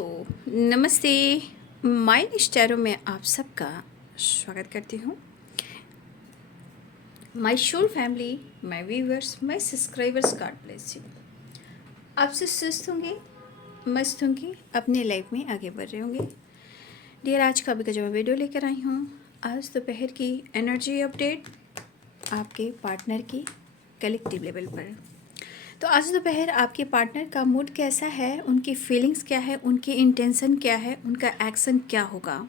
दोस्तों नमस्ते। माइंड स्टैरो में आप सबका स्वागत करती हूँ। My soul family, my viewers, my subscribers, God bless you. आपसे स्वस्थ होंगे, मस्त होंगे, अपने लाइफ में आगे बढ़ रहे होंगे। डियर, आज का जो मैं वीडियो लेकर आई हूँ, आज दोपहर की एनर्जी अपडेट आपके पार्टनर की कलेक्टिव लेवल पर। तो आज दोपहर आपके पार्टनर का मूड कैसा है, उनकी फीलिंग्स क्या है, उनकी इंटेंशन क्या है, उनका एक्शन क्या होगा।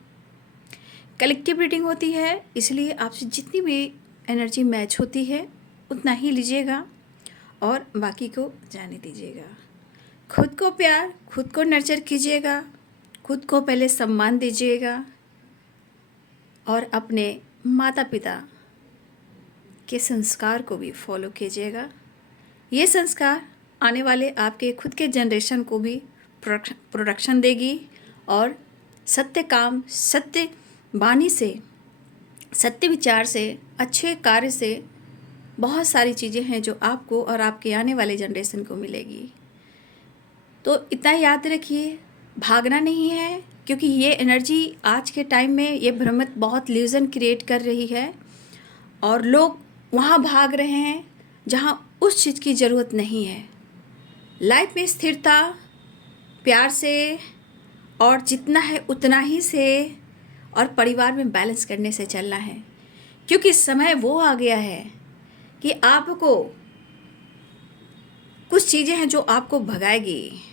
कलेक्टिव रीडिंग होती है, इसलिए आपसे जितनी भी एनर्जी मैच होती है उतना ही लीजिएगा और बाकी को जाने दीजिएगा। खुद को प्यार, खुद को नर्चर कीजिएगा, खुद को पहले सम्मान दीजिएगा और अपने माता पिता के संस्कार को भी फॉलो कीजिएगा। ये संस्कार आने वाले आपके खुद के जनरेशन को भी प्रोडक्शन देगी और सत्य काम, सत्य वाणी से, सत्य विचार से, अच्छे कार्य से बहुत सारी चीज़ें हैं जो आपको और आपके आने वाले जनरेशन को मिलेगी। तो इतना याद रखिए, भागना नहीं है, क्योंकि ये एनर्जी आज के टाइम में ये भ्रमित बहुत इल्यूजन क्रिएट कर रही है और लोग वहाँ भाग रहे हैं जहाँ उस चीज़ की ज़रूरत नहीं है। लाइफ में स्थिरता, प्यार से और जितना है उतना ही से और परिवार में बैलेंस करने से चलना है, क्योंकि समय वो आ गया है कि आपको कुछ चीज़ें हैं जो आपको भगाएगी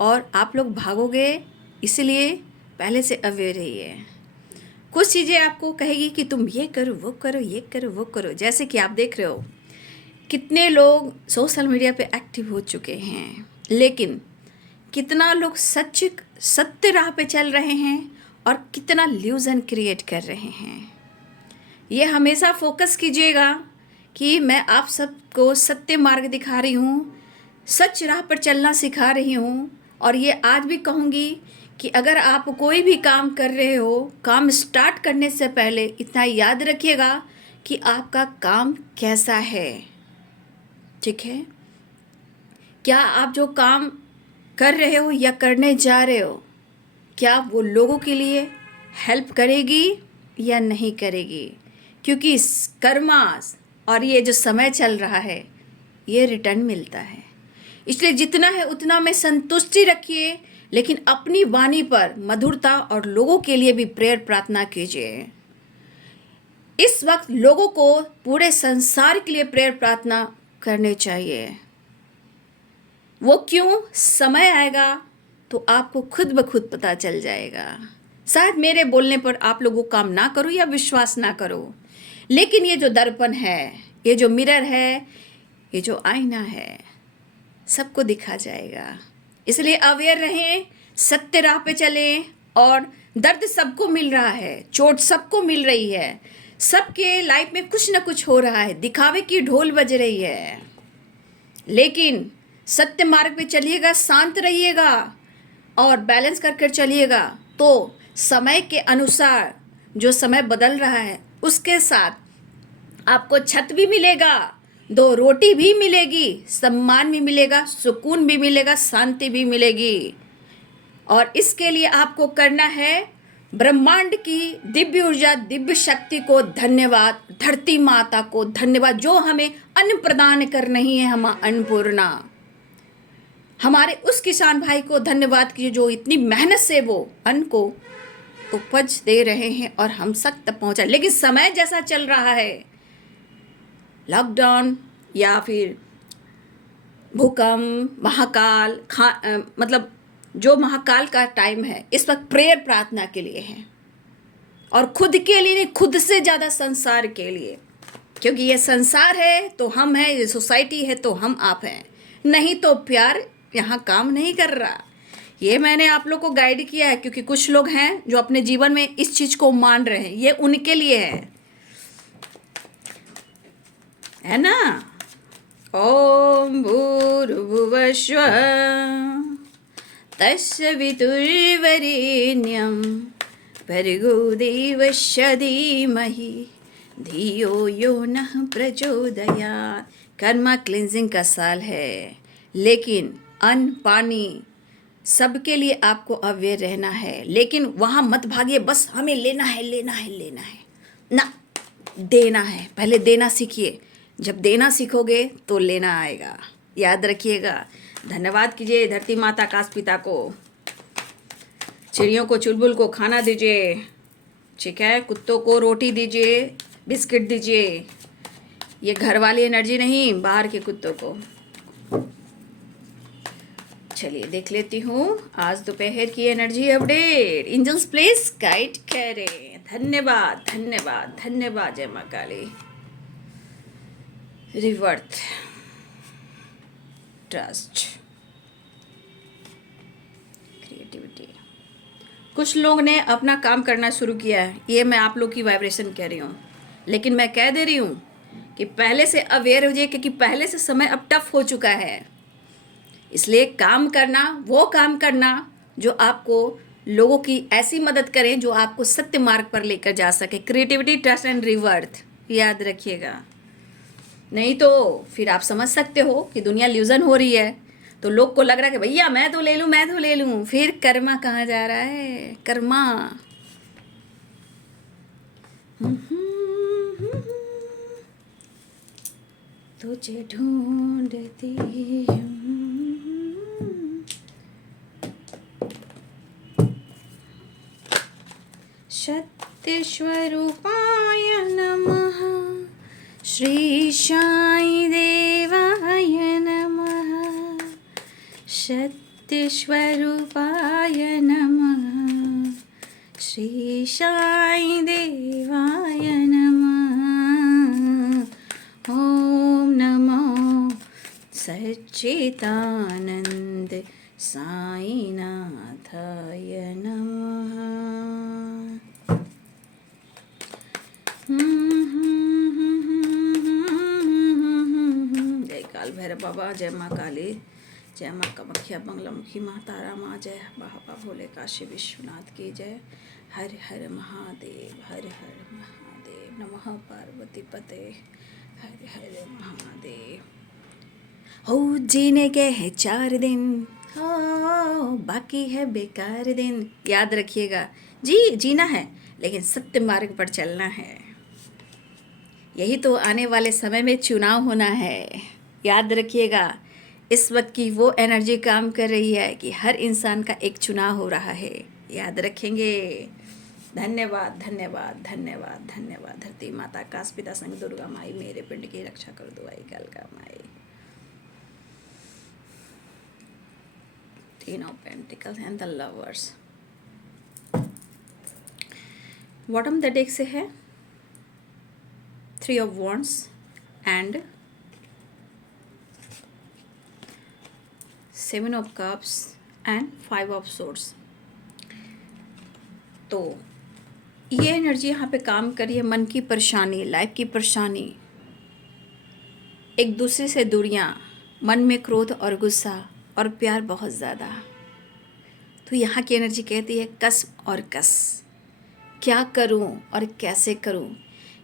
और आप लोग भागोगे। इसलिए पहले से अवेयर रहिए। कुछ चीज़ें आपको कहेगी कि तुम ये करो, वो करो, ये करो, वो करो। जैसे कि आप देख रहे हो कितने लोग सोशल मीडिया पे एक्टिव हो चुके हैं, लेकिन कितना लोग सत्य राह पे चल रहे हैं और कितना इल्यूजन क्रिएट कर रहे हैं। ये हमेशा फोकस कीजिएगा कि मैं आप सबको सत्य मार्ग दिखा रही हूँ, सच राह पर चलना सिखा रही हूँ। और ये आज भी कहूँगी कि अगर आप कोई भी काम कर रहे हो, काम स्टार्ट करने से पहले इतना याद रखिएगा कि आपका काम कैसा है। ठीक है, क्या आप जो काम कर रहे हो या करने जा रहे हो, क्या वो लोगों के लिए हेल्प करेगी या नहीं करेगी। क्योंकि कर्मा और ये जो समय चल रहा है ये रिटर्न मिलता है। इसलिए जितना है उतना में संतुष्टि रखिए, लेकिन अपनी वाणी पर मधुरता और लोगों के लिए भी प्रेयर प्रार्थना कीजिए। इस वक्त लोगों को पूरे संसार के लिए प्रेयर प्रार्थना करने चाहिए। वो क्यों, समय आएगा तो आपको खुद ब खुद पता चल जाएगा। शायद मेरे बोलने पर आप लोगों को काम ना करो या विश्वास ना करो, लेकिन ये जो दर्पण है, ये जो मिरर है, ये जो आईना है, सबको दिखा जाएगा। इसलिए अवेयर रहें, सत्य राह पे चलें। और दर्द सबको मिल रहा है, चोट सबको मिल रही है, सबके लाइफ में कुछ ना कुछ हो रहा है, दिखावे की ढोल बज रही है। लेकिन सत्य मार्ग पे चलिएगा, शांत रहिएगा और बैलेंस कर कर चलिएगा, तो समय के अनुसार जो समय बदल रहा है उसके साथ आपको छत भी मिलेगा, दो रोटी भी मिलेगी, सम्मान भी मिलेगा, सुकून भी मिलेगा, शांति भी मिलेगी। और इसके लिए आपको करना है ब्रह्मांड की दिव्य ऊर्जा, दिव्य शक्ति को धन्यवाद, धरती माता को धन्यवाद जो हमें अन्न प्रदान कर रही है, हम अन्नपूर्णा। हमारे उस किसान भाई को धन्यवाद कीजिए जो इतनी मेहनत से वो अन्न को उपज दे रहे हैं और हम तक पहुंचा। लेकिन समय जैसा चल रहा है, लॉकडाउन या फिर भूकंप, महाकाल, मतलब जो महाकाल का टाइम है, इस वक्त प्रेयर प्रार्थना के लिए है और खुद के लिए नहीं, खुद से ज़्यादा संसार के लिए। क्योंकि ये संसार है तो हम हैं, ये सोसाइटी है तो हम आप हैं, नहीं तो प्यार यहाँ काम नहीं कर रहा। ये मैंने आप लोग को गाइड किया है, क्योंकि कुछ लोग हैं जो अपने जीवन में इस चीज़ को मान रहे हैं, ये उनके लिए है ना। ओम भूर्भुवः स्वः तस्य वितुर्वरेण्यं भर्गो देवस्य धीमहि धियो यो नः प्रचोदयात्। कर्मा क्लिंजिंग का साल है, लेकिन अन्न, पानी, सबके लिए आपको अवेयर रहना है, लेकिन वहाँ मत भागिए बस हमें लेना है लेना है लेना है ना, देना है। पहले देना सीखिए, जब देना सीखोगे तो लेना आएगा, याद रखिएगा। धन्यवाद कीजिए धरती माता आकाश पिता को, चिड़ियों को चुलबुल को खाना दीजिए, ठीक है, कुत्तों को रोटी दीजिए, बिस्किट दीजिए। ये घर वाली एनर्जी नहीं, बाहर के कुत्तों को। चलिए देख लेती हूँ आज दोपहर की energy update. Angels please guide करें। धन्यवाद धन्यवाद धन्यवाद। जय माँ काली। रिवर्थ, ट्रस्ट, क्रिएटिविटी। कुछ लोग ने अपना काम करना शुरू किया है, ये मैं आप लोग की वाइब्रेशन कह रही हूँ, लेकिन मैं कह दे रही हूँ कि पहले से अवेयर हो जाइए, क्योंकि पहले से समय अब टफ हो चुका है। इसलिए काम करना, वो काम करना जो आपको लोगों की ऐसी मदद करें जो आपको सत्य मार्ग पर लेकर जा सके। क्रिएटिविटी, ट्रस्ट एंड रिवर्थ, याद रखिएगा। नहीं तो फिर आप समझ सकते हो कि दुनिया ल्यूजन हो रही है, तो लोग को लग रहा है कि भैया मैं तो ले लूँ मैं तो ले लूँ, फिर कर्मा कहाँ जा रहा है? कर्मा तुझे ढूंढती हूँ। सत्यस्वरूपाय नमः, श्री साई देवाय नमः, सत्यस्वरूपाय नमः, श्री साई देवाय नमः। ओम नमो सच्चिदानंद साईनाथाय नमः। जय काल भैरव बाबा, जय माँ काली, जय माँ कामाख्या, बंगलामुखी माँ तारा माँ, जय बाबा भोले काशी विश्वनाथ की जय। हर हर महादेव, हर हर महादेव, नमः पार्वती पते, हर हर महादेव। हो जीने के हैं 4 दिन, हो बाकी है बेकार दिन। याद रखिएगा, जीना है लेकिन सत्य मार्ग पर चलना है। यही तो आने वाले समय में चुनाव होना है। याद रखिएगा, इस वक्त की वो एनर्जी काम कर रही है कि हर इंसान का एक चुनाव हो रहा है। याद रखेंगे। धन्यवाद धन्यवाद धन्यवाद धन्यवाद। धरती माता आकाश पिता संग दुर्गा माई, मेरे पिंड की रक्षा कर दो आई कालका माई। 3 of Pentacles and the Lovers। Bottom the deck से है 3 of Wands and 7 of Cups and 5 of Swords। तो ये एनर्जी यहाँ पे काम कर रही है। मन की परेशानी, लाइफ की परेशानी, एक दूसरे से दूरियाँ, मन में क्रोध और गुस्सा और प्यार बहुत ज़्यादा। तो यहाँ की एनर्जी कहती है कस और कस। क्या करूँ और कैसे करूँ,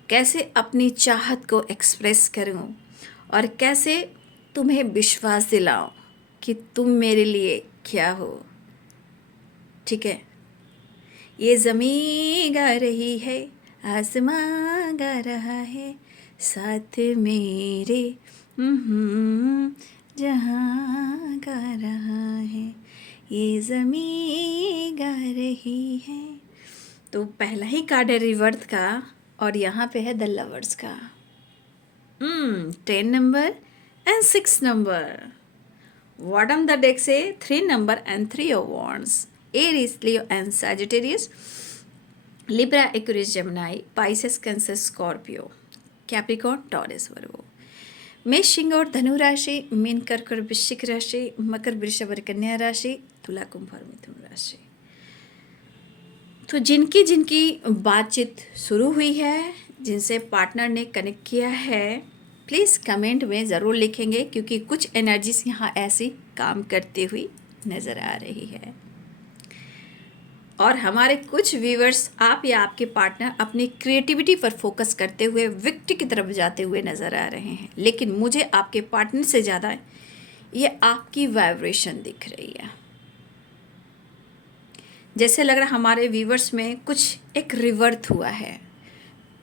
कैसे अपनी चाहत को एक्सप्रेस करूँ और कैसे तुम्हें विश्वास दिलाऊं कि तुम मेरे लिए क्या हो। ठीक है, ये ज़मीं गा रही है, आसमां गा रहा है, साथ मेरे जहाँ गा रहा है, ये ज़मीं गा रही है। तो पहला ही कार्ड है रिवर्थ का और यहाँ पे है द लवर्स का। 10 number and 6 number. Bottom the deck से 3 number and 3 of Wands। Aries, Leo and Sagittarius, Libra, Aquarius, Gemini, Pisces, Cancer, Scorpio, Capricorn, Taurus, Virgo। मेष, सिंह और धनु राशि, मीन, कर्क, वृश्चिक राशि, मकर, वृषभ और कन्या राशि, तुला, कुंभ और मिथुन राशि। तो जिनकी जिनकी बातचीत शुरू हुई है, जिनसे पार्टनर ने कनेक्ट किया है, प्लीज़ कमेंट में ज़रूर लिखेंगे, क्योंकि कुछ एनर्जीज यहाँ ऐसी काम करती हुई नज़र आ रही है। और हमारे कुछ व्यूअर्स, आप या आपके पार्टनर अपनी क्रिएटिविटी पर फोकस करते हुए विक्ट्री की तरफ जाते हुए नज़र आ रहे हैं, लेकिन मुझे आपके पार्टनर से ज़्यादा ये आपकी वाइब्रेशन दिख रही है। जैसे लग रहा है हमारे व्यूवर्स में कुछ एक रिवर्थ हुआ है,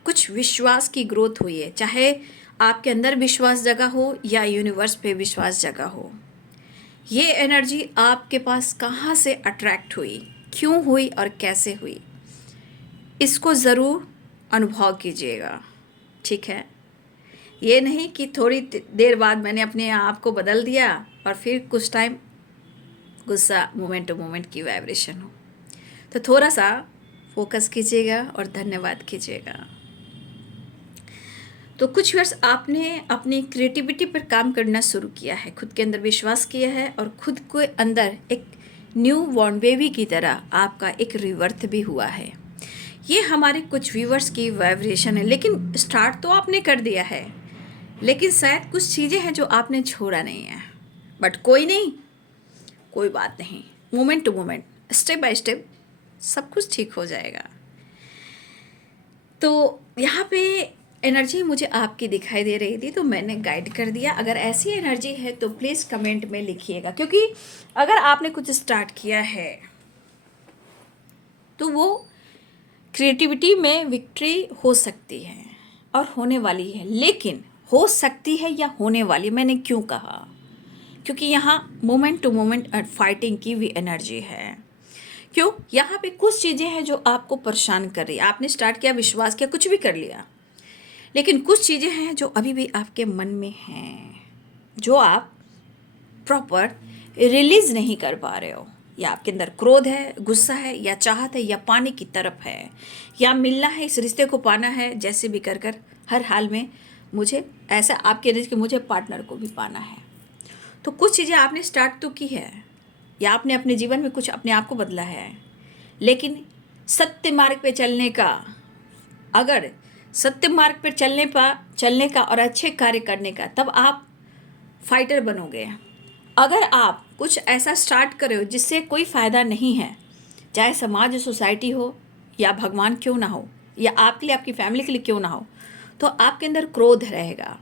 कुछ विश्वास की ग्रोथ हुई है, चाहे आपके अंदर विश्वास जगा हो या यूनिवर्स पे विश्वास जगा हो। ये एनर्जी आपके पास कहाँ से अट्रैक्ट हुई, क्यों हुई और कैसे हुई, इसको ज़रूर अनुभव कीजिएगा, ठीक है। ये नहीं कि थोड़ी देर बाद मैंने अपने आप को बदल दिया और फिर कुछ टाइम गुस्सा मोमेंट टू मोमेंट की वाइब्रेशन हो। तो थोड़ा सा फोकस कीजिएगा और धन्यवाद कीजिएगा। तो कुछ वर्ष आपने अपनी क्रिएटिविटी पर काम करना शुरू किया है, खुद के अंदर विश्वास किया है और खुद के अंदर एक न्यू बॉर्न बेबी की तरह आपका एक रिवर्थ भी हुआ है। ये हमारे कुछ व्यूवर्स की वाइब्रेशन है, लेकिन स्टार्ट तो आपने कर दिया है, लेकिन शायद कुछ चीज़ें हैं जो आपने छोड़ा नहीं है। बट कोई नहीं, कोई बात नहीं, moment to moment, step by step सब कुछ ठीक हो जाएगा। तो यहाँ पे एनर्जी मुझे आपकी दिखाई दे रही थी, तो मैंने गाइड कर दिया। अगर ऐसी एनर्जी है तो प्लीज़ कमेंट में लिखिएगा, क्योंकि अगर आपने कुछ स्टार्ट किया है तो वो क्रिएटिविटी में विक्ट्री हो सकती है और होने वाली है। लेकिन हो सकती है या होने वाली, मैंने क्यों कहा, क्योंकि यहाँ मोमेंट टू मोमेंट फाइटिंग की भी एनर्जी है। क्यों, यहाँ पे कुछ चीज़ें हैं जो आपको परेशान कर रही है। आपने स्टार्ट किया, विश्वास किया, कुछ भी कर लिया, लेकिन कुछ चीज़ें हैं जो अभी भी आपके मन में हैं, जो आप प्रॉपर रिलीज़ नहीं कर पा रहे हो। या आपके अंदर क्रोध है, गुस्सा है, या चाहत है, या पाने की तरफ है, या मिलना है, इस रिश्ते को पाना है, जैसे भी कर कर हर हाल में मुझे ऐसा आपके एनर्जी कि मुझे पार्टनर को भी पाना है। तो कुछ चीज़ें आपने स्टार्ट तो की है, या आपने अपने जीवन में कुछ अपने आप को बदला है, लेकिन सत्य मार्ग पे चलने का, अगर सत्य मार्ग पर चलने का और अच्छे कार्य करने का, तब आप फाइटर बनोगे। अगर आप कुछ ऐसा स्टार्ट करे हो जिससे कोई फ़ायदा नहीं है, चाहे समाज सोसाइटी हो या भगवान क्यों ना हो, या आपके लिए आपकी फैमिली के लिए क्यों ना हो, तो आपके अंदर क्रोध रहेगा।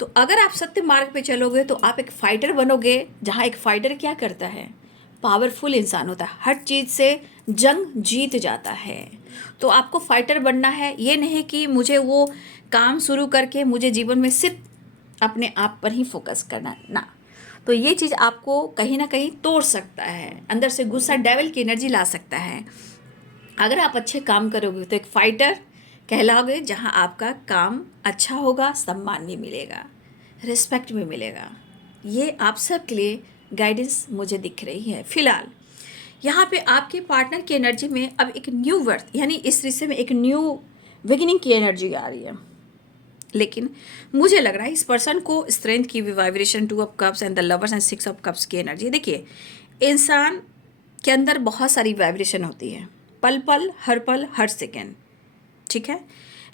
तो अगर आप सत्य मार्ग पे चलोगे तो आप एक फ़ाइटर बनोगे, जहाँ एक फ़ाइटर क्या करता है, पावरफुल इंसान होता है, हर चीज़ से जंग जीत जाता है। तो आपको फाइटर बनना है, ये नहीं कि मुझे वो काम शुरू करके मुझे जीवन में सिर्फ अपने आप पर ही फोकस करना ना। तो ये चीज़ आपको कहीं ना कहीं तोड़ सकता है, अंदर से गुस्सा, डेविल की एनर्जी ला सकता है। अगर आप अच्छे काम करोगे तो एक फाइटर कहलाओगे, जहाँ आपका काम अच्छा होगा, सम्मान भी मिलेगा, रिस्पेक्ट भी मिलेगा। ये आप सब के लिए गाइडेंस मुझे दिख रही है। फिलहाल यहाँ पे आपके पार्टनर की एनर्जी में अब एक न्यू बर्थ, यानी इस रिश्ते में एक न्यू बिगिनिंग की एनर्जी आ रही है। लेकिन मुझे लग रहा है इस पर्सन को स्ट्रेंथ की भी vibration, 2 of cups and the lovers and 6 of cups की एनर्जी। देखिए, इंसान के अंदर बहुत सारी वाइब्रेशन होती है, पल पल हर सेकेंड, ठीक है।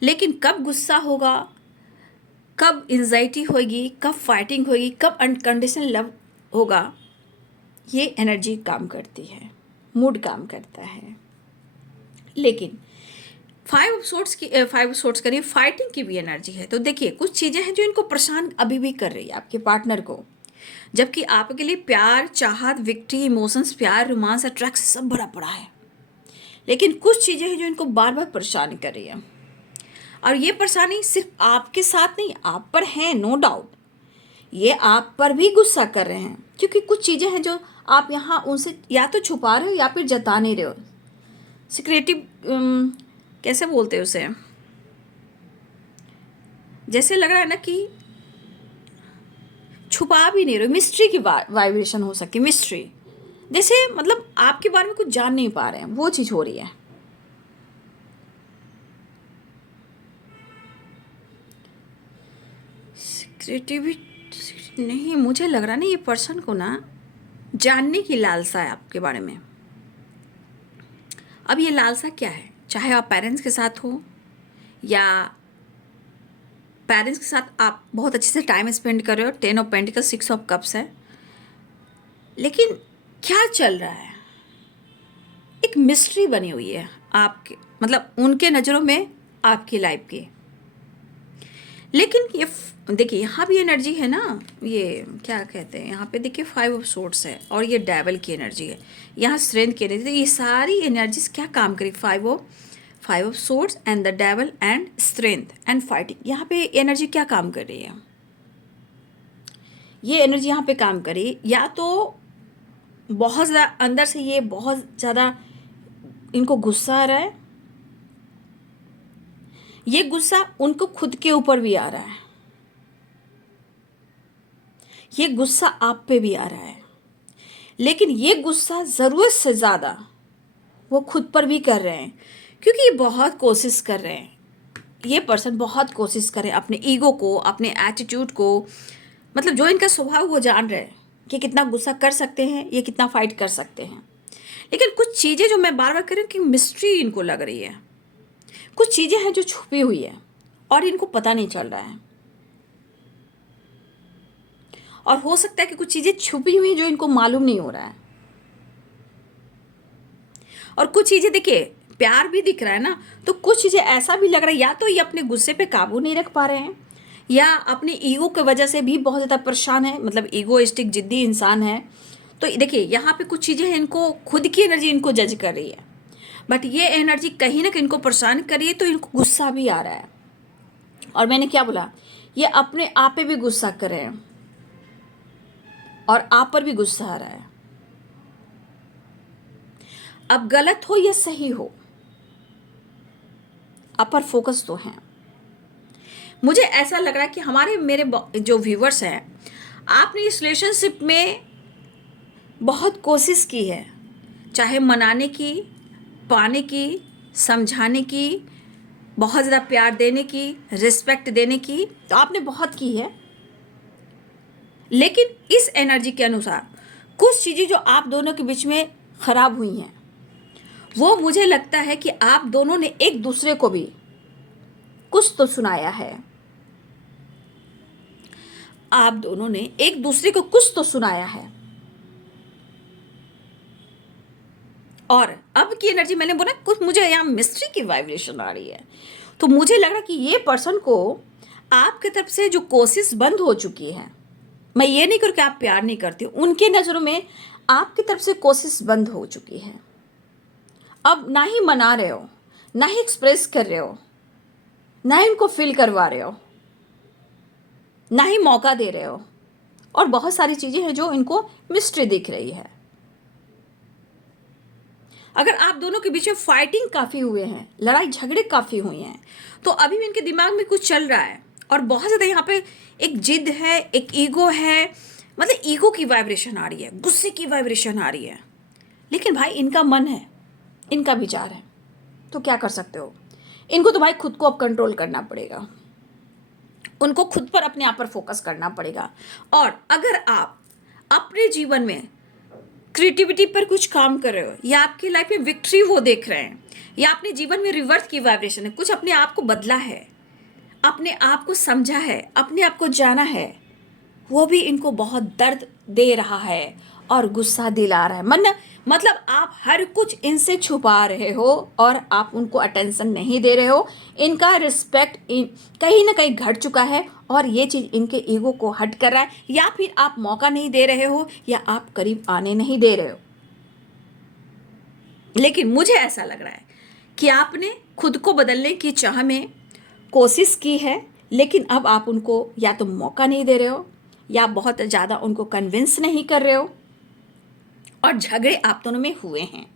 लेकिन कब गुस्सा होगा, कब एंजाइटी होगी, कब फाइटिंग होगी, कब अनकंडीशनल लव होगा, ये एनर्जी काम करती है, मूड काम करता है। लेकिन 5 सोर्ट्स करिए, फाइटिंग की भी एनर्जी है। तो देखिए, कुछ चीज़ें हैं जो इनको परेशान अभी भी कर रही है आपके पार्टनर को, जबकि आपके लिए प्यार, चाहत, विक्ट्री, इमोशंस, प्यार, रोमांस, अट्रैक्शन सब भरा पड़ा है। लेकिन कुछ चीज़ें हैं जो इनको बार बार परेशान कर रही है, और ये परेशानी सिर्फ आपके साथ नहीं, आप पर है, नो डाउट। ये आप पर भी गुस्सा कर रहे हैं, क्योंकि कुछ चीज़ें हैं जो आप यहाँ उनसे या तो छुपा रहे हो या फिर जता नहीं रहे हो। सिक्रेटिव, कैसे बोलते हैं उसे, जैसे लग रहा है ना कि छुपा भी नहीं रहे हो। मिस्ट्री की वाइब्रेशन हो सकती है, मिस्ट्री, जैसे मतलब आपके बारे में कुछ जान नहीं पा रहे हैं, वो चीज़ हो रही है। सिक्रेटिविटी नहीं, मुझे लग रहा है ना ये पर्सन को ना जानने की लालसा है आपके बारे में। अब ये लालसा क्या है, चाहे आप पेरेंट्स के साथ हो या पेरेंट्स के साथ आप बहुत अच्छे से टाइम स्पेंड कर रहे हो, 10 ऑफ पेंटिकल्स, 6 ऑफ कप्स है, लेकिन क्या चल रहा है, एक मिस्ट्री बनी हुई है आपके, मतलब उनके नज़रों में आपकी लाइफ की। लेकिन ये देखिए यहाँ भी एनर्जी है ना, ये क्या कहते हैं यहाँ पे देखिए 5 ऑफ सोर्ड्स है और ये डेविल की एनर्जी है, यहाँ स्ट्रेंथ की एनर्जी। तो ये सारी एनर्जीज क्या काम करेगी, 5 of swords and the devil and strength and fighting. यहाँ पे एनर्जी क्या काम कर रही है, ये एनर्जी यहाँ पे काम करी या तो बहुत ज़्यादा अंदर से, ये बहुत ज़्यादा इनको गुस्सा आ रहा है, ये गुस्सा उनको खुद के ऊपर भी आ रहा है, ये गुस्सा आप पे भी आ रहा है, लेकिन ये गुस्सा ज़रूरत से ज़्यादा वो खुद पर भी कर रहे हैं, क्योंकि ये बहुत कोशिश कर रहे हैं, ये पर्सन बहुत कोशिश कर रहे हैं अपने ईगो को, अपने एटीट्यूड को, मतलब जो इनका स्वभाव वो जान रहे हैं कि कितना गुस्सा कर सकते हैं, ये कितना फाइट कर सकते हैं। लेकिन कुछ चीज़ें जो मैं बार बार कह रही हूँ कि मिस्ट्री इनको लग रही है, कुछ चीज़ें हैं जो छुपी हुई है और इनको पता नहीं चल रहा है, और हो सकता है कि कुछ चीज़ें छुपी हुई जो इनको मालूम नहीं हो रहा है, और कुछ चीज़ें देखिए प्यार भी दिख रहा है ना, तो कुछ चीज़ें ऐसा भी लग रहा है या तो ये अपने गुस्से पे काबू नहीं रख पा रहे हैं, या अपनी ईगो की वजह से भी बहुत ज़्यादा परेशान है, मतलब ईगोइस्टिक जिद्दी इंसान है। तो देखिए यहाँ पे कुछ चीज़ें हैं, इनको खुद की एनर्जी इनको जज कर रही है, बट ये एनर्जी कहीं ना कहीं इनको परेशान कर रही है, तो इनको गुस्सा भी आ रहा है। और मैंने क्या बोला, ये अपने आप पे भी गुस्सा कर रहे हैं और आप पर भी गुस्सा आ रहा है। अब गलत हो या सही हो, आप पर फोकस तो है। मुझे ऐसा लग रहा है कि मेरे जो व्यूवर्स हैं, आपने इस रिलेशनशिप में बहुत कोशिश की है, चाहे मनाने की, पाने की, समझाने की, बहुत ज़्यादा प्यार देने की, रिस्पेक्ट देने की, तो आपने बहुत की है। लेकिन इस एनर्जी के अनुसार कुछ चीज़ें जो आप दोनों के बीच में ख़राब हुई हैं, वो मुझे लगता है कि आप दोनों ने एक दूसरे को भी कुछ तो सुनाया है, आप दोनों ने एक दूसरे को कुछ तो सुनाया है। और अब की एनर्जी, मैंने बोला कुछ मुझे यहाँ मिस्ट्री की वाइब्रेशन आ रही है, तो मुझे लग रहा कि ये पर्सन को आपकी तरफ से जो कोशिश बंद हो चुकी है, मैं ये नहीं करूँ कि आप प्यार नहीं करते, उनके नज़रों में आपकी तरफ से कोशिश बंद हो चुकी है। अब ना ही मना रहे हो, ना ही एक्सप्रेस कर रहे हो, ना ही उनको फील करवा रहे हो, ना ही मौका दे रहे हो, और बहुत सारी चीज़ें हैं जो इनको मिस्ट्री दिख रही है। अगर आप दोनों के बीच में फाइटिंग काफ़ी हुए हैं, लड़ाई झगड़े काफ़ी हुए हैं, तो अभी भी इनके दिमाग में कुछ चल रहा है, और बहुत ज़्यादा यहाँ पे एक जिद है, एक ईगो है, मतलब ईगो की वाइब्रेशन आ रही है, गुस्से की वाइब्रेशन आ रही है। लेकिन भाई इनका मन है, इनका विचार है, तो क्या कर सकते हो, इनको तो भाई खुद को अब कंट्रोल करना पड़ेगा, उनको खुद पर, अपने आप पर फोकस करना पड़ेगा। और अगर आप अपने जीवन में क्रिएटिविटी पर कुछ काम कर रहे हो, या आपकी लाइफ में विक्ट्री वो देख रहे हैं, या अपने जीवन में रिवर्स की वाइब्रेशन है, कुछ अपने आप को बदला है, अपने आप को समझा है, अपने आप को जाना है, वो भी इनको बहुत दर्द दे रहा है और गुस्सा दिला रहा है। मतलब आप हर कुछ इनसे छुपा रहे हो और आप उनको अटेंशन नहीं दे रहे हो, इनका रिस्पेक्ट कहीं ना कहीं घट चुका है, और ये चीज़ इनके ईगो को हट कर रहा है, या फिर आप मौका नहीं दे रहे हो, या आप करीब आने नहीं दे रहे हो। लेकिन मुझे ऐसा लग रहा है कि आपने खुद को बदलने की चाह में कोशिश की है, लेकिन अब आप उनको या तो मौका नहीं दे रहे हो, या बहुत ज़्यादा उनको कन्विंस नहीं कर रहे हो, और झगड़े आप दोनों में हुए हैं।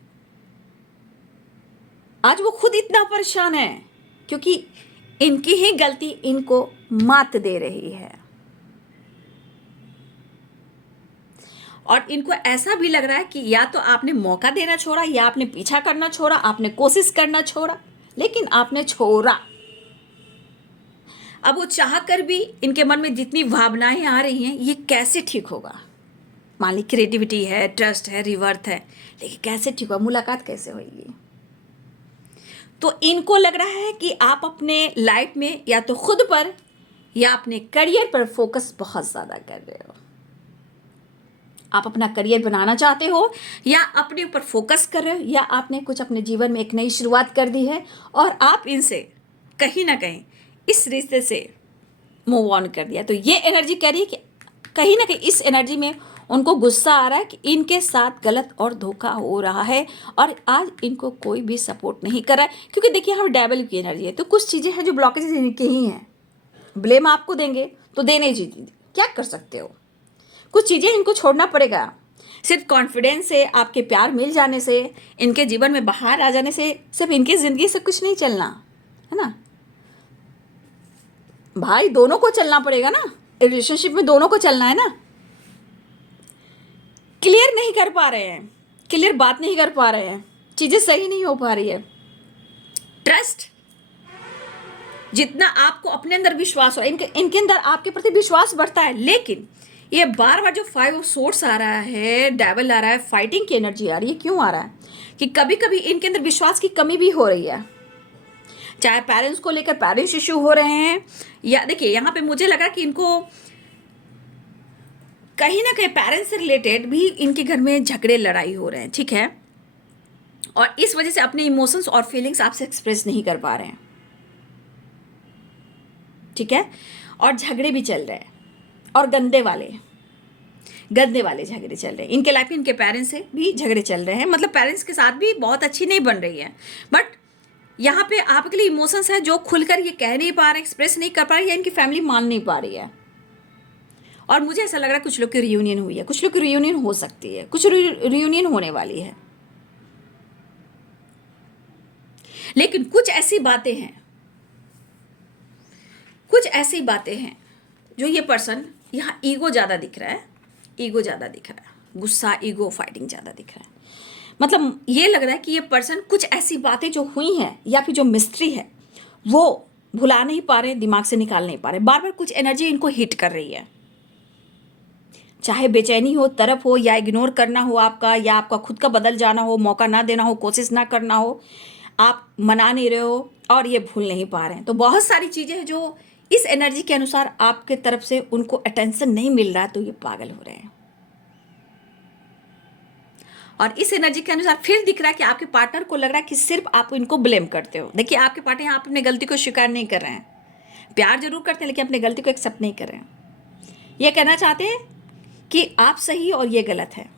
आज वो खुद इतना परेशान है क्योंकि इनकी ही गलती इनको मात दे रही है, और इनको ऐसा भी लग रहा है कि या तो आपने मौका देना छोड़ा, या आपने पीछा करना छोड़ा, आपने कोशिश करना छोड़ा, लेकिन आपने छोड़ा। अब वो चाह कर भी इनके मन में जितनी भावनाएं आ रही हैं, ये कैसे ठीक होगा। मान ली क्रिएटिविटी है, ट्रस्ट है, रिवर्थ है, लेकिन कैसे ठीक होगा, मुलाकात कैसे होगी। तो इनको लग रहा है कि आप अपने लाइफ में या तो खुद पर या अपने करियर पर फोकस बहुत ज़्यादा कर रहे हो। आप अपना करियर बनाना चाहते हो, या अपने ऊपर फोकस कर रहे हो, या आपने कुछ अपने जीवन में एक नई शुरुआत कर दी है, और आप इनसे कहीं ना कहीं इस रिश्ते से मूव ऑन कर दिया। तो ये एनर्जी कह रही है कि कहीं ना कहीं इस एनर्जी में उनको गुस्सा आ रहा है कि इनके साथ गलत और धोखा हो रहा है और आज इनको कोई भी सपोर्ट नहीं कर रहा है। क्योंकि देखिए यहाँ डेविल की एनर्जी है, तो कुछ चीज़ें हैं जो ब्लॉकेज इनके ही हैं। ब्लेम आपको देंगे तो देने जी, क्या कर सकते हो, कुछ चीज़ें इनको छोड़ना पड़ेगा। सिर्फ कॉन्फिडेंस से, आपके प्यार मिल जाने से, इनके जीवन में बाहर आ जाने से सिर्फ इनकी ज़िंदगी से कुछ नहीं चलना है ना भाई, दोनों को चलना पड़ेगा ना, रिलेशनशिप में दोनों को चलना है ना। क्लियर नहीं कर पा रहे हैं, क्लियर बात नहीं कर पा रहे हैं, चीज़ें सही नहीं हो पा रही है। ट्रस्ट, जितना आपको अपने अंदर विश्वास हो, इनके अंदर आपके प्रति विश्वास बढ़ता है। लेकिन ये बार बार जो 5 ऑफ सोर्स आ रहा है, डेविल आ रहा है, फाइटिंग की एनर्जी आ रही है, क्यों आ रहा है कि कभी कभी इनके अंदर विश्वास की कमी भी हो रही है। चाहे पेरेंट्स को लेकर पेरेंट्स इश्यू हो रहे हैं, या देखिए यहाँ पे मुझे लगा कि इनको कहीं ना कहीं पेरेंट्स से रिलेटेड भी इनके घर में झगड़े लड़ाई हो रहे हैं, ठीक है, और इस वजह से अपने इमोशंस और फीलिंग्स आपसे एक्सप्रेस नहीं कर पा रहे हैं, ठीक है, और झगड़े भी चल रहे हैं और गंदे वाले झगड़े चल रहे हैं इनके लाइफ में। इनके पेरेंट्स से भी झगड़े चल रहे हैं, मतलब पेरेंट्स के साथ भी बहुत अच्छी नहीं बन रही है। बट यहाँ पे आपके लिए इमोशंस है जो खुलकर ये कह नहीं पा रहे, एक्सप्रेस नहीं कर पा रहे, या इनकी फैमिली मान नहीं पा रही है। और मुझे ऐसा लग रहा है कुछ लोग की रियूनियन हुई है, कुछ लोग की रियूनियन हो सकती है, कुछ रियूनियन होने वाली है। लेकिन कुछ ऐसी बातें हैं जो ये पर्सन यहाँ ईगो ज़्यादा दिख रहा है, गुस्सा, ईगो, फाइटिंग ज़्यादा दिख रहा है। मतलब ये लग रहा है कि ये पर्सन कुछ ऐसी बातें जो हुई हैं या फिर जो मिस्ट्री है वो भुला नहीं पा रहे, दिमाग से निकाल नहीं पा रहे, बार बार कुछ एनर्जी इनको हिट कर रही है। चाहे बेचैनी हो, तरफ हो, या इग्नोर करना हो आपका, या आपका खुद का बदल जाना हो, मौका ना देना हो, कोशिश ना करना हो, आप मना नहीं रहे हो और ये भूल नहीं पा रहे हैं। तो बहुत सारी चीज़ें हैं जो इस एनर्जी के अनुसार आपके तरफ से उनको अटेंशन नहीं मिल रहा है, तो ये पागल हो रहे हैं। और इस एनर्जी के अनुसार फिर दिख रहा है कि आपके पार्टनर को लग रहा है कि सिर्फ आप इनको ब्लेम करते हो। देखिए आपके पार्टनर आप अपनी गलती को स्वीकार नहीं कर रहे हैं, प्यार जरूर करते हैं लेकिन अपनी गलती को एक्सेप्ट नहीं कर रहे हैं। ये कहना चाहते हैं कि आप सही और ये गलत है।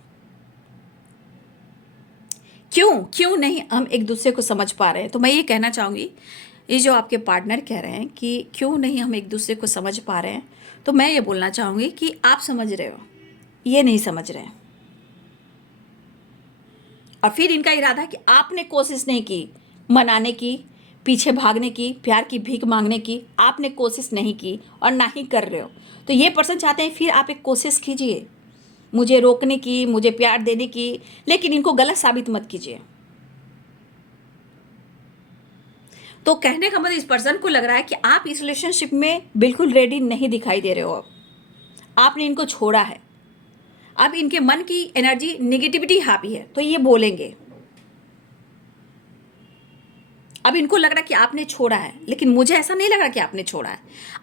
क्यों नहीं हम एक दूसरे को समझ पा रहे हैं? तो मैं ये कहना चाहूँगी, ये जो आपके पार्टनर कह रहे हैं कि क्यों नहीं हम एक दूसरे को समझ पा रहे हैं, तो मैं ये बोलना चाहूँगी कि आप समझ रहे हो, ये नहीं समझ रहे हैं। और फिर इनका इरादा है कि आपने कोशिश नहीं की मनाने की, पीछे भागने की, प्यार की भीख मांगने की, आपने कोशिश नहीं की और ना ही कर रहे हो। तो ये पर्सन चाहते हैं फिर आप एक कोशिश कीजिए मुझे रोकने की, मुझे प्यार देने की, लेकिन इनको गलत साबित मत कीजिए। तो कहने का मतलब इस पर्सन को लग रहा है कि आप इस रिलेशनशिप में बिल्कुल रेडी नहीं दिखाई दे रहे हो। आपने इनको छोड़ा है, अब इनके मन की एनर्जी नेगेटिविटी हावी है, तो ये बोलेंगे। अब इनको लग रहा है कि आपने छोड़ा है, लेकिन मुझे ऐसा नहीं लग रहा कि आपने छोड़ा है।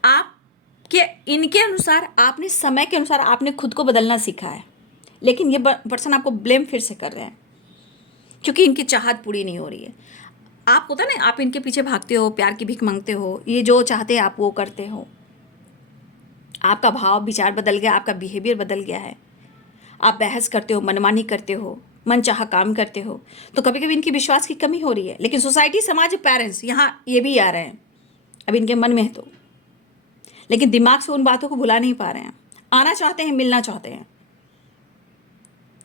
आपके इनके अनुसार, आपने समय के अनुसार आपने खुद को बदलना सीखा है, लेकिन ये पर्सन आपको ब्लेम फिर से कर रहे हैं क्योंकि इनकी चाहत पूरी नहीं हो रही है। आप होता ना, आप इनके पीछे भागते हो, प्यार की भीख मांगते हो, ये जो चाहते हैं आप वो करते हो, आपका भाव विचार बदल गया, आपका बिहेवियर बदल गया है, आप बहस करते हो, मनमानी करते हो, मनचाहा काम करते हो। तो कभी कभी इनकी विश्वास की कमी हो रही है। लेकिन सोसाइटी, समाज, पेरेंट्स यहाँ ये भी आ रहे हैं अब इनके मन में है, तो लेकिन दिमाग से उन बातों को भुला नहीं पा रहे हैं। आना चाहते हैं, मिलना चाहते हैं,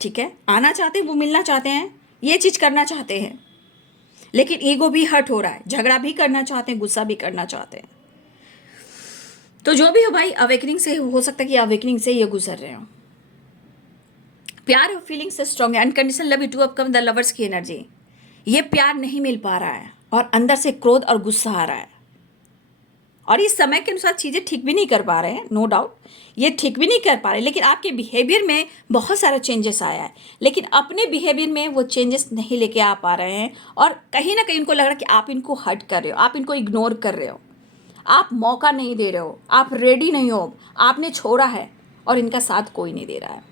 ठीक है, आना चाहते हैं, वो मिलना चाहते हैं, ये चीज़ करना चाहते हैं, लेकिन ईगो भी हर्ट हो रहा है, झगड़ा भी करना चाहते हैं, गुस्सा भी करना चाहते हैं। तो जो भी हो भाई, अवेकनिंग से हो सकता है कि अवेकनिंग से ये गुजर रहे हो। प्यार और फीलिंग से स्ट्रॉन्ग है, unconditional love, two of come, the lovers की एनर्जी। ये प्यार नहीं मिल पा रहा है और अंदर से क्रोध और गुस्सा आ रहा है, और इस समय के अनुसार चीज़ें ठीक भी नहीं कर पा रहे हैं, नो डाउट ये ठीक भी नहीं कर पा रहे, लेकिन आपके बिहेवियर में बहुत सारा चेंजेस आया है, लेकिन अपने बिहेवियर में वो चेंजेस नहीं लेके आ पा रहे हैं। और कहीं ना कहीं उनको लग रहा है कि आप इनको हर्ट कर रहे हो, आप इनको इग्नोर कर रहे हो, आप मौका नहीं दे रहे हो, आप रेडी नहीं हो, आपने छोड़ा है और इनका साथ कोई नहीं दे रहा है।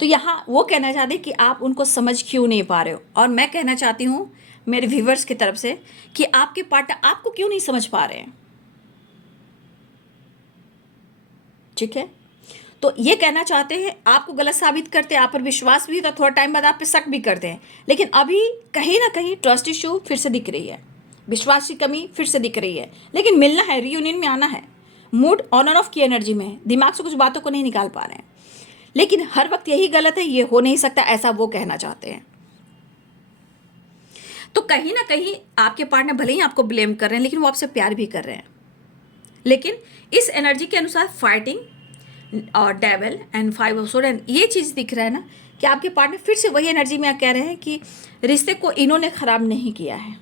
तो यहाँ वो कहना चाहते हैं कि आप उनको समझ क्यों नहीं पा रहे हो। और मैं कहना चाहती हूँ मेरे व्यूवर्स की तरफ से कि आपके पार्टनर आपको क्यों नहीं समझ पा रहे हैं। ठीक है। तो ये कहना चाहते हैं, आपको गलत साबित करते हैं, आप पर विश्वास भी होता, थोड़ा टाइम बाद आप पे शक भी करते हैं, लेकिन अभी कहीं ना कहीं ट्रस्ट इशू फिर से दिख रही है, विश्वास की कमी फिर से दिख रही है। लेकिन मिलना है, रियूनियन में आना है, मूड ऑन और ऑफ की एनर्जी में है, दिमाग से कुछ बातों को नहीं निकाल पा रहे हैं, लेकिन हर वक्त यही गलत है, ये हो नहीं सकता, ऐसा वो कहना चाहते हैं। तो कहीं ना कहीं आपके पार्टनर भले ही आपको ब्लेम कर रहे हैं, लेकिन वो आपसे प्यार भी कर रहे हैं। लेकिन इस एनर्जी के अनुसार फाइटिंग और devil and 5 of sword and ये चीज़ दिख रहा है ना कि आपके पार्टनर फिर से वही एनर्जी में कह रहे हैं कि रिश्ते को इन्होंने खराब नहीं किया है,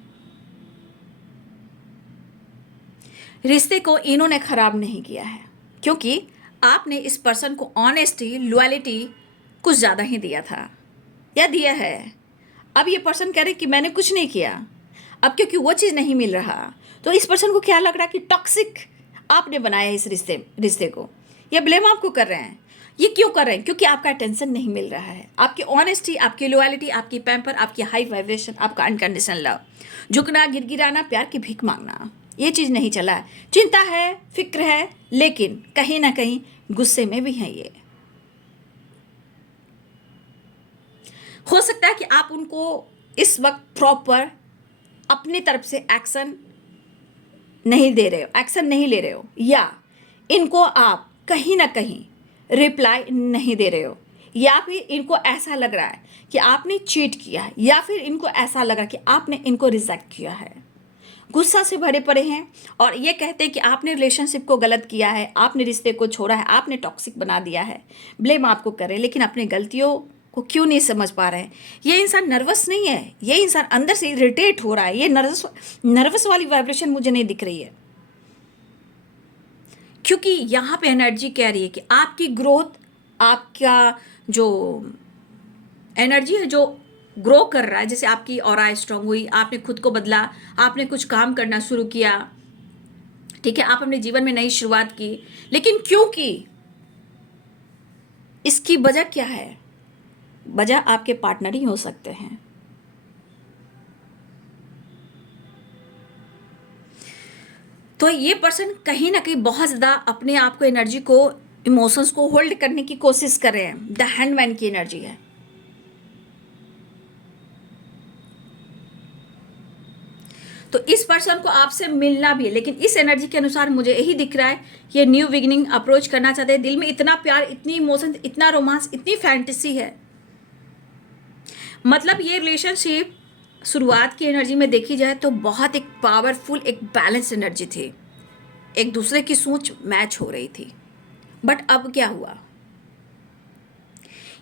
रिश्ते को इन्होंने खराब नहीं किया है, क्योंकि आपने इस पर्सन को ऑनेस्टी, लॉयल्टी कुछ ज़्यादा ही दिया था या दिया है। अब ये पर्सन कह रहे कि मैंने कुछ नहीं किया, अब क्योंकि वो चीज़ नहीं मिल रहा, तो इस पर्सन को क्या लग रहा है कि टॉक्सिक आपने बनाया है इस रिश्ते को, ये ब्लेम आपको कर रहे हैं। ये क्यों कर रहे हैं? क्योंकि आपका अटेंशन नहीं मिल रहा है, आपकी ऑनेस्टी, आपकी लॉयल्टी, आपकी पैम्पर, आपकी हाई वाइब्रेशन, आपका अनकंडीशनल लव, झुकना, गिड़गिड़ाना, प्यार की भीख मांगना, ये चीज़ नहीं चला है। चिंता है, फिक्र है, लेकिन कहीं ना कहीं गुस्से में भी हैं ये। हो सकता है कि आप उनको इस वक्त प्रॉपर अपनी तरफ से एक्शन नहीं दे रहे हो, एक्शन नहीं ले रहे हो, या इनको आप कहीं ना कहीं रिप्लाई नहीं दे रहे हो, या फिर इनको ऐसा लग रहा है कि आपने चीट किया है, या फिर इनको ऐसा लग रहा है कि आपने इनको रिजेक्ट किया है। गुस्सा से भरे पड़े हैं और ये कहते हैं कि आपने रिलेशनशिप को गलत किया है, आपने रिश्ते को छोड़ा है, आपने टॉक्सिक बना दिया है, ब्लेम आपको करें, लेकिन अपनी गलतियों को क्यों नहीं समझ पा रहे हैं। ये इंसान नर्वस नहीं है, ये इंसान अंदर से इरिटेट हो रहा है, ये नर्वस वाली वाइब्रेशन मुझे नहीं दिख रही है, क्योंकि यहाँ पे एनर्जी कह रही है कि आपकी ग्रोथ, आपका जो एनर्जी है जो ग्रो कर रहा है, जैसे आपकी ऑरा स्ट्रांग हुई, आपने खुद को बदला, आपने कुछ काम करना शुरू किया, ठीक है, आप अपने जीवन में नई शुरुआत की, लेकिन क्योंकि इसकी वजह क्या है? वजह आपके पार्टनर ही हो सकते हैं। तो ये पर्सन कहीं ना कहीं बहुत ज़्यादा अपने आप को, एनर्जी को, इमोशंस को होल्ड करने की कोशिश कर रहे हैं। द हैंडमैन की एनर्जी है। तो इस पर्सन को आपसे मिलना भी है, लेकिन इस एनर्जी के अनुसार मुझे यही दिख रहा है, ये न्यू बिगिनिंग अप्रोच करना चाहते हैं। दिल में इतना प्यार, इतनी इमोशन, इतना रोमांस, इतनी फैंटेसी है। मतलब ये रिलेशनशिप शुरुआत की एनर्जी में देखी जाए तो बहुत एक पावरफुल, एक बैलेंस एनर्जी थी, एक दूसरे की सोच मैच हो रही थी। बट अब क्या हुआ?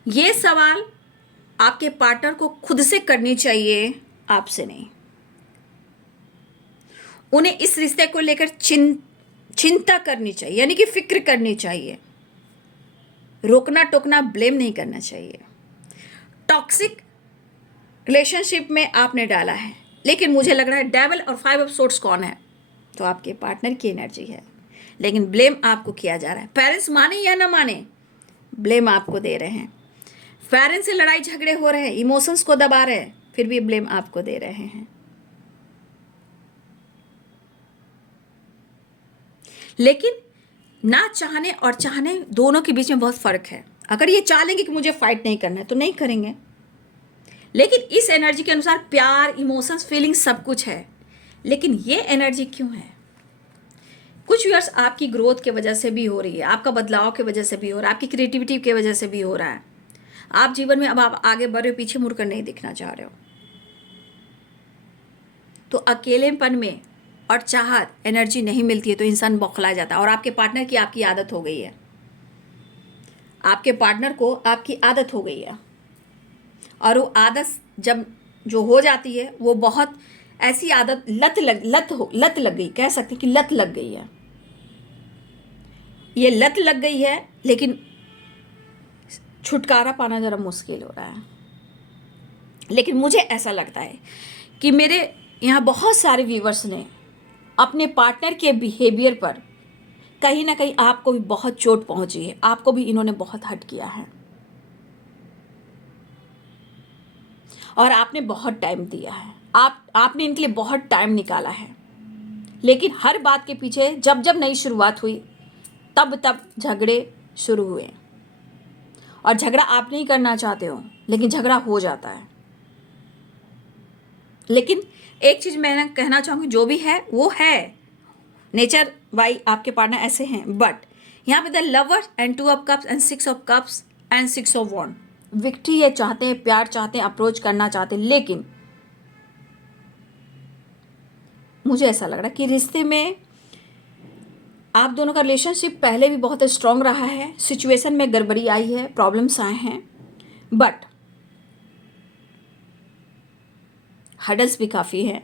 ये सवाल आपके पार्टनर को खुद से करनी चाहिए, आपसे नहीं। उन्हें इस रिश्ते को लेकर चिंता करनी चाहिए, यानी कि फिक्र करनी चाहिए। रोकना टोकना, ब्लेम नहीं करना चाहिए। टॉक्सिक रिलेशनशिप में आपने डाला है, लेकिन मुझे लग रहा है डेविल और 5 ऑफ सोर्ड्स कौन है? तो आपके पार्टनर की एनर्जी है, लेकिन ब्लेम आपको किया जा रहा है। पेरेंट्स माने या ना माने, ब्लेम आपको दे रहे हैं। पेरेंट्स से लड़ाई झगड़े हो रहे हैं, इमोशंस को दबा रहे हैं, फिर भी ब्लेम आपको दे रहे हैं। लेकिन ना चाहने और चाहने दोनों के बीच में बहुत फ़र्क है। अगर ये चाह लेंगे कि मुझे फाइट नहीं करना है तो नहीं करेंगे, लेकिन इस एनर्जी के अनुसार प्यार, इमोशंस, फीलिंग्स सब कुछ है। लेकिन ये एनर्जी क्यों है? कुछ व्यूअर्स आपकी ग्रोथ के वजह से भी हो रही है, आपका बदलाव के वजह से भी हो रहा है, आपकी क्रिएटिविटी के वजह से भी हो रहा है। आप जीवन में अब आप आगे बढ़ रहे हो, पीछे मुड़कर नहीं दिखना चाह रहे हो। तो अकेलेपन में और चाहत एनर्जी नहीं मिलती है तो इंसान बौखला जाता है। और आपके पार्टनर की आपकी आदत हो गई है, आपके पार्टनर को आपकी आदत हो गई है, और वो आदत जब जो हो जाती है वो बहुत ऐसी आदत, लत लग गई, कह सकते हैं कि लत लग गई है। ये लत लग गई है, लेकिन छुटकारा पाना ज़रा मुश्किल हो रहा है। लेकिन मुझे ऐसा लगता है कि मेरे यहाँ बहुत सारे व्यूवर्स ने अपने पार्टनर के बिहेवियर पर कहीं ना कहीं आपको भी बहुत चोट पहुंची है, आपको भी इन्होंने बहुत हर्ट किया है, और आपने बहुत टाइम दिया है, आपने इनके लिए बहुत टाइम निकाला है। लेकिन हर बात के पीछे जब जब नई शुरुआत हुई तब झगड़े शुरू हुए, और झगड़ा आप नहीं करना चाहते हो लेकिन झगड़ा हो जाता है। लेकिन एक चीज़ मैं कहना चाहूँगी, जो भी है वो है, नेचर वाई आपके पार्टनर ऐसे हैं, बट यहाँ पे the lover and 2 of cups and 6 of cups and 6 of wand, victory ये चाहते हैं, प्यार चाहते हैं, अप्रोच करना चाहते हैं, लेकिन मुझे ऐसा लग रहा है कि रिश्ते में आप दोनों का रिलेशनशिप पहले भी बहुत स्ट्रांग रहा है, सिचुएशन में गड़बड़ी आई है, प्रॉब्लम्स आए हैं, बट हर्डल्स भी काफ़ी हैं,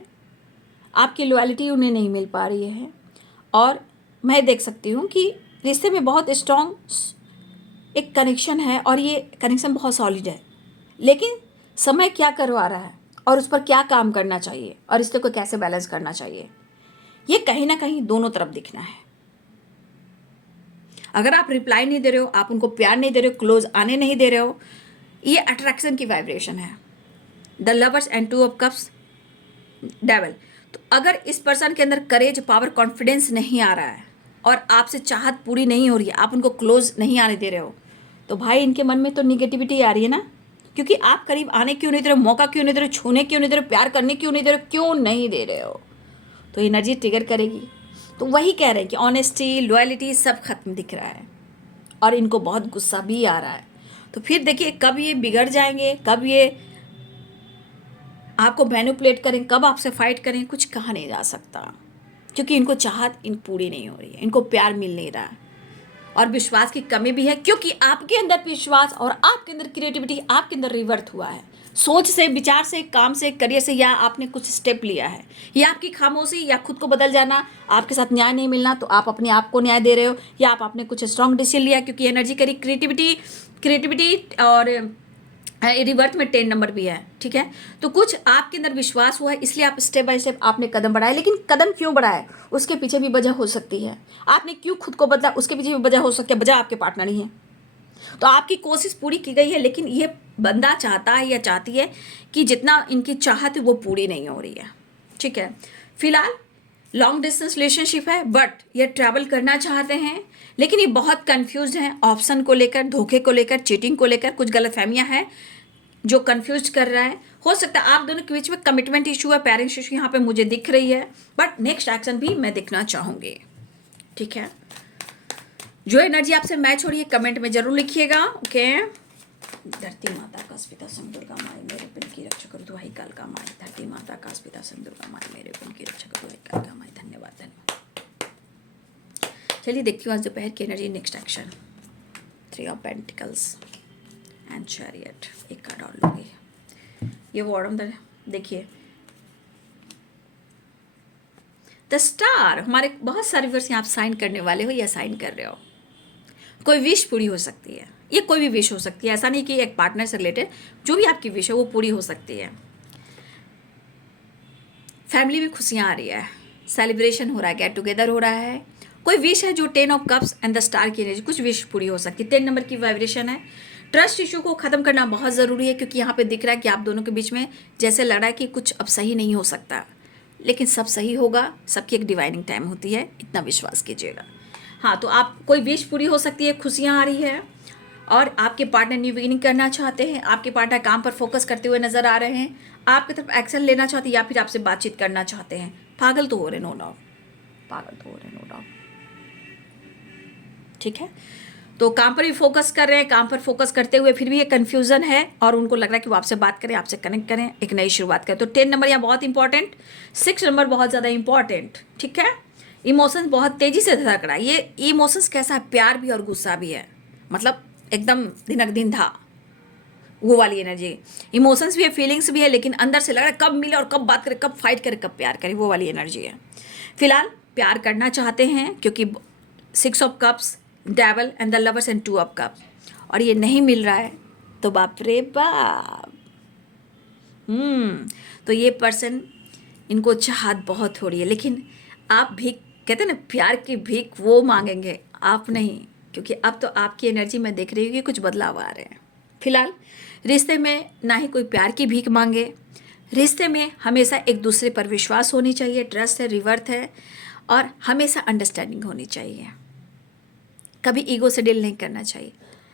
आपकी लॉयल्टी उन्हें नहीं मिल पा रही है, और मैं देख सकती हूँ कि रिश्ते में बहुत स्ट्रांग एक कनेक्शन है और ये कनेक्शन बहुत सॉलिड है, लेकिन समय क्या करवा रहा है और उस पर क्या काम करना चाहिए और रिश्ते को कैसे बैलेंस करना चाहिए, ये कहीं ना कहीं दोनों तरफ दिखना है। अगर आप रिप्लाई नहीं दे रहे हो, आप उनको प्यार नहीं दे रहे हो, क्लोज आने नहीं दे रहे हो, ये अट्रैक्शन की वाइब्रेशन है। The lovers and 2 of cups, devil. तो अगर इस पर्सन के अंदर करेज, पावर, कॉन्फिडेंस नहीं आ रहा है और आपसे चाहत पूरी नहीं हो रही है, आप उनको क्लोज नहीं आने दे रहे हो, तो भाई इनके मन में तो निगेटिविटी आ रही है ना, क्योंकि आप करीब आने क्यों नहीं दे रहे हो, मौका क्यों नहीं दे रहे हो, छूने क्यों नहीं दे रहे हो, प्यार करने क्यों नहीं दे रहे हो, क्यों नहीं दे रहे हो, तो एनर्जी ट्रिगर करेगी। तो वही कह रहे हैं कि ऑनेस्टी, लॉयल्टी सब खत्म दिख रहा है और इनको बहुत गुस्सा भी आ रहा है। तो फिर देखिए कब ये बिगड़ जाएंगे, कब ये आपको मैनिपुलेट करें, कब आपसे फाइट करें, कुछ कहा नहीं जा सकता, क्योंकि इनको चाहत पूरी नहीं हो रही है, इनको प्यार मिल नहीं रहा है और विश्वास की कमी भी है, क्योंकि आपके अंदर विश्वास और आपके अंदर क्रिएटिविटी, आपके अंदर रिवर्थ हुआ है, सोच से, विचार से, काम से, करियर से, या आपने कुछ स्टेप लिया है, या आपकी खामोशी या खुद को बदल जाना, आपके साथ न्याय नहीं मिलना तो आप अपने आप को न्याय दे रहे हो, या आपने कुछ स्ट्रॉन्ग डिसीजन लिया, क्योंकि एनर्जी करी क्रिएटिविटी और रिवर्थ में 10 नंबर भी है, ठीक है। तो कुछ आपके अंदर विश्वास हुआ है, इसलिए आप स्टेप बाय स्टेप आपने कदम बढ़ाए, लेकिन कदम क्यों बढ़ाए उसके पीछे भी वजह हो सकती है, आपने क्यों खुद को बदला उसके पीछे भी वजह हो सकती है, वजह आपके पार्टनर ही है। तो आपकी कोशिश पूरी की गई है, लेकिन ये बंदा चाहता है या चाहती है कि जितना इनकी चाहत है वो पूरी नहीं हो रही है, ठीक है। फिलहाल लॉन्ग डिस्टेंस रिलेशनशिप है, बट ये ट्रैवल करना चाहते हैं, लेकिन ये बहुत कंफ्यूज हैं ऑप्शन को लेकर, धोखे को लेकर, चीटिंग को लेकर, कुछ गलतफहमियां हैं जो कंफ्यूज कर रहा है। हो सकता है आप दोनों के बीच में कमिटमेंट इशू है, पेरेंट्स इशू यहाँ पे मुझे दिख रही है, बट नेक्स्ट एक्शन भी मैं देखना चाहूँगी, ठीक है। जो एनर्जी आपसे मैच हो रही है कमेंट में जरूर लिखिएगा, ओके। धरती माता का पिता संग दुर्गा माई मेरे पिन की रक्षा करो, दुहाई काल का माई, धरती माता का पिता संग दुर्गा माई मेरे पिन की रक्षा करो, दुहाई काल का माई। धन्यवाद। चलिए देखती हूँ आज दोपहर की energy, next action. 3 of pentacles and chariot, एक कार्ड और लूँगी, ये वॉर्डम देखिए द स्टार। हमारे बहुत सारे वर्ष यहाँ आप साइन करने वाले हो या साइन कर रहे हो, कोई विश पूरी हो सकती है, ये कोई भी विश हो सकती है, ऐसा नहीं कि एक पार्टनर से रिलेटेड, जो भी आपकी विश है वो पूरी हो सकती है। फैमिली में खुशियाँ आ रही है, सेलिब्रेशन हो रहा है, गेट टुगेदर हो रहा है, कोई विश है जो 10 of cups and the star की एनर्जी, कुछ विश पूरी हो सकती है। 10 नंबर की वाइब्रेशन है। ट्रस्ट इशू को ख़त्म करना बहुत ज़रूरी है, क्योंकि यहाँ पे दिख रहा है कि आप दोनों के बीच में जैसे लग रहा है कि कुछ अब सही नहीं हो सकता, लेकिन सब सही होगा, सबकी एक डिवाइनिंग टाइम होती है, इतना विश्वास कीजिएगा। हाँ, तो आप कोई विश पूरी हो सकती है, खुशियाँ आ रही है, और आपके पार्टनर न्यू बिगिनिंग करना चाहते हैं, आपके पार्टनर काम पर फोकस करते हुए नजर आ रहे हैं, आपकी तरफ एक्शन लेना चाहते हैं, या फिर आपसे बातचीत करना चाहते हैं। पागल तो हो रहे, नो डाउट, पागल तो हो रहे, नो डाउट, ठीक है। तो काम पर भी फोकस कर रहे हैं, काम पर फोकस करते हुए फिर भी ये कन्फ्यूजन है, और उनको लग रहा है कि वो आपसे बात करें, आपसे कनेक्ट करें, एक नई शुरुआत करें। तो 10 नंबर यहाँ बहुत इंपॉर्टेंट, 6 नंबर बहुत ज़्यादा इंपॉर्टेंट, ठीक है। इमोशंस बहुत तेज़ी से धड़क रहा है, ये इमोशंस कैसा है, प्यार भी और गुस्सा भी है, मतलब एकदम दिनक दिन था, वो वाली एनर्जी। इमोशंस भी है, फीलिंग्स भी है, लेकिन अंदर से लग रहा है कब मिले और कब बात करें, कब फाइट करें, कब प्यार करें, वो वाली एनर्जी है। फिलहाल प्यार करना चाहते हैं, क्योंकि 6 of cups, devil and the lovers and 2 of cups, और ये नहीं मिल रहा है तो बाप रे बाप। तो ये पर्सन, इनको चाहत बहुत हो रही है, लेकिन आप भीख, कहते हैं ना प्यार की भीख, वो मांगेंगे, आप नहीं, क्योंकि अब तो आपकी एनर्जी में देख रही हूँ कि कुछ बदलाव आ रहे हैं। फिलहाल रिश्ते में ना ही कोई प्यार की भीख मांगे, रिश्ते में हमेशा एक दूसरे पर विश्वास होनी चाहिए, ट्रस्ट है, रिवर्थ है, और हमेशा अंडरस्टैंडिंग होनी चाहिए। कभी ईगो से डील नहीं करना चाहिए।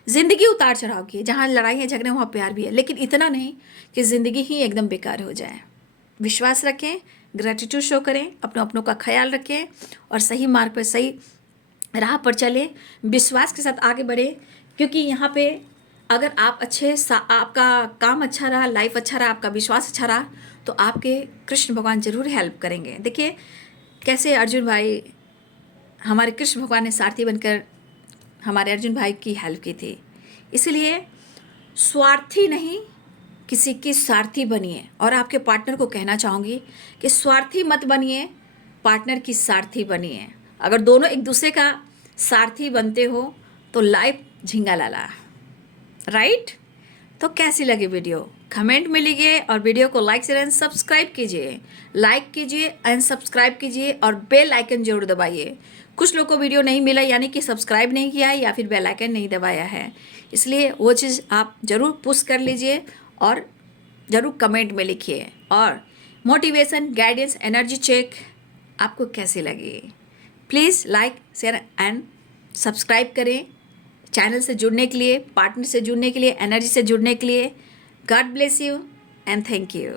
ज़िंदगी उतार चढ़ाव की है, जहाँ लड़ाई है झगड़े वहाँ प्यार भी है, लेकिन इतना नहीं कि ज़िंदगी ही एकदम बेकार हो जाए। विश्वास रखें, ग्रेटिट्यूड शो करें, अपनों का ख्याल रखें और सही मार्ग पर, सही राह पर चलें, विश्वास के साथ आगे बढ़ें। क्योंकि यहाँ पे अगर आप आपका काम अच्छा रहा, लाइफ अच्छा रहा, आपका विश्वास अच्छा रहा, तो आपके कृष्ण भगवान जरूर हेल्प करेंगे। देखिए कैसे अर्जुन भाई, हमारे कृष्ण भगवान ने सारथी बनकर हमारे अर्जुन भाई की हेल्प की थी। इसलिए स्वार्थी नहीं, किसी की सारथी बनिए। और आपके पार्टनर को कहना चाहूँगी कि स्वार्थी मत बनिए, पार्टनर की सारथी बनिए। अगर दोनों एक दूसरे का सारथी बनते हो तो लाइफ झिंगा लाला, राइट। तो कैसी लगी वीडियो कमेंट में लिखिए और वीडियो को लाइक शेयर एंड सब्सक्राइब कीजिए। लाइक कीजिए एंड सब्सक्राइब कीजिए और बेल आइकन जरूर दबाइए। कुछ लोग को वीडियो नहीं मिला, यानी कि सब्सक्राइब नहीं किया है या फिर बेल आइकन नहीं दबाया है, इसलिए वो चीज़ आप ज़रूर पुश कर लीजिए और ज़रूर कमेंट में लिखिए। और मोटिवेशन, गाइडेंस, एनर्जी चेक आपको कैसी लगी, please like share and subscribe करें। चैनल से जुड़ने के लिए, पार्टनर से जुड़ने के लिए, एनर्जी से जुड़ने के लिए। God bless you and thank you.